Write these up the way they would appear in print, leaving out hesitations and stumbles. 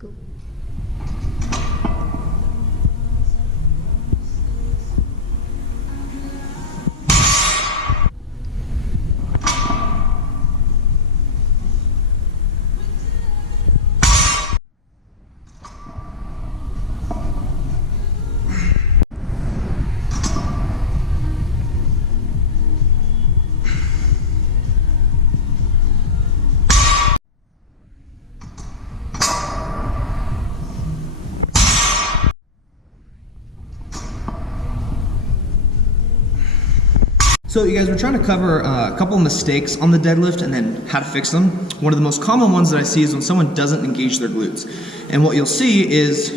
Go. So you guys, we're trying to cover a couple of mistakes on the deadlift and then how to fix them. One of the most common ones that I see is when someone doesn't engage their glutes. And what you'll see is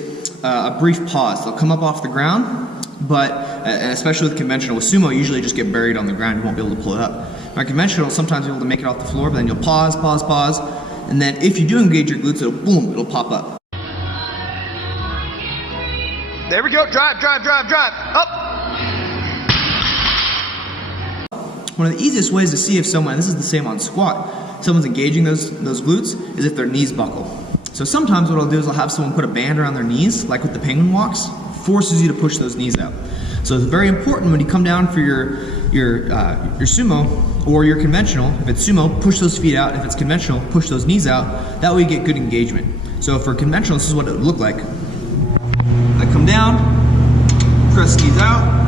a brief pause. They'll come up off the ground, but, and especially with conventional, with sumo, you usually just get buried on the ground, you won't be able to pull it up. Now conventional, sometimes you're able to make it off the floor, but then you'll pause, and then if you do engage your glutes, it'll pop up. There we go, drive, up! One of the easiest ways to see if someone, this is the same on squat, someone's engaging those glutes, is if their knees buckle. So sometimes what I'll do is I'll have someone put a band around their knees, like with the penguin walks, forces you to push those knees out. So it's very important when you come down for your sumo or your conventional. If it's sumo, push those feet out. If it's conventional, push those knees out. That way you get good engagement. So for conventional, this is what it would look like. I come down, press knees out.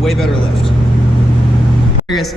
Way better lift. Alright guys,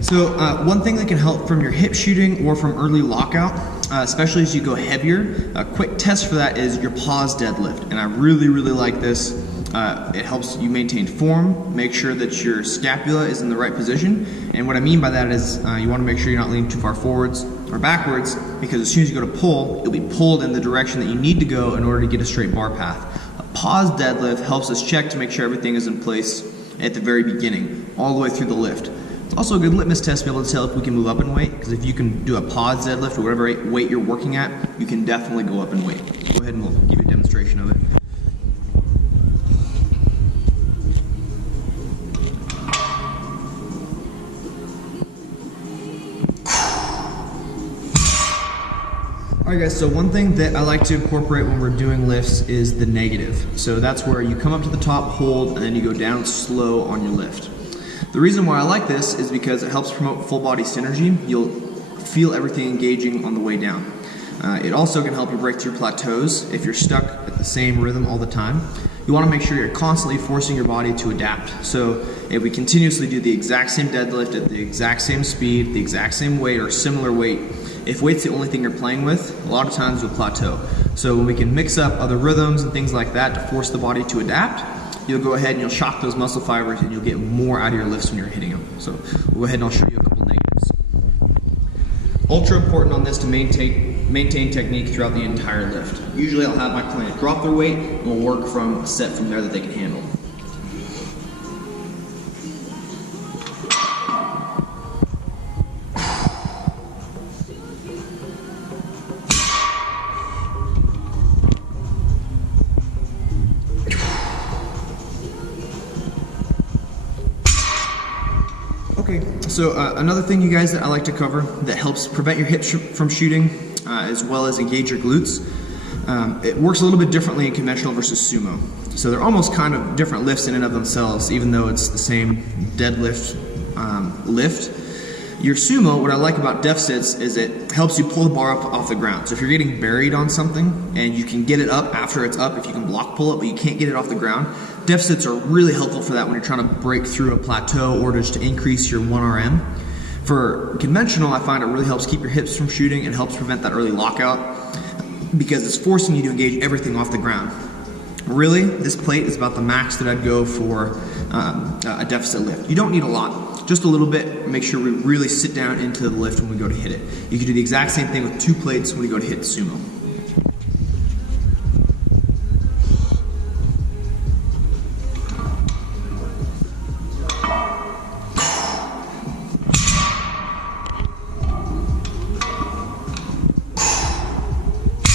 so one thing that can help from your hip shooting or from early lockout, especially as you go heavier, a quick test for that is your pause deadlift. And I really like this. It helps you maintain form, make sure that your scapula is in the right position. And what I mean by that is you want to make sure you're not leaning too far forwards or backwards, because as soon as you go to pull, you'll be pulled in the direction that you need to go in order to get a straight bar path. A pause deadlift helps us check to make sure everything is in place at the very beginning, all the way through the lift. It's also a good litmus test to be able to tell if we can move up in weight, because if you can do a pause deadlift or whatever weight you're working at, you can definitely go up in weight. Go ahead and we'll give you a demonstration of it. Alright guys, so one thing that I like to incorporate when we're doing lifts is the negative. So that's where you come up to the top, hold, and then you go down slow on your lift. The reason why I like this is because it helps promote full body synergy. You'll feel everything engaging on the way down. It also can help you break through plateaus if you're stuck at the same rhythm all the time. You want to make sure you're constantly forcing your body to adapt. So if we continuously do the exact same deadlift at the exact same speed, the exact same weight or similar weight, if weight's the only thing you're playing with, a lot of times you'll plateau. So when we can mix up other rhythms and things like that to force the body to adapt, you'll go ahead and you'll shock those muscle fibers and you'll get more out of your lifts when you're hitting them. So we'll go ahead and I'll show you a couple negatives. Ultra important on this to maintain technique throughout the entire lift. Usually I'll have my client drop their weight and we'll work from a set from there that they can handle. Okay, so another thing you guys that I like to cover that helps prevent your hips from shooting as well as engage your glutes. It works a little bit differently in conventional versus sumo. So they're almost kind of different lifts in and of themselves, even though it's the same deadlift lift. Your sumo, what I like about def sits is it helps you pull the bar up off the ground. So if you're getting buried on something and you can get it up after it's up, if you can block pull it but you can't get it off the ground, def sits are really helpful for that when you're trying to break through a plateau or just to increase your 1RM. For conventional, I find it really helps keep your hips from shooting and helps prevent that early lockout because it's forcing you to engage everything off the ground. Really, this plate is about the max that I'd go for a deficit lift. You don't need a lot, just a little bit. Make sure we really sit down into the lift when we go to hit it. You can do the exact same thing with 2 plates when we go to hit sumo.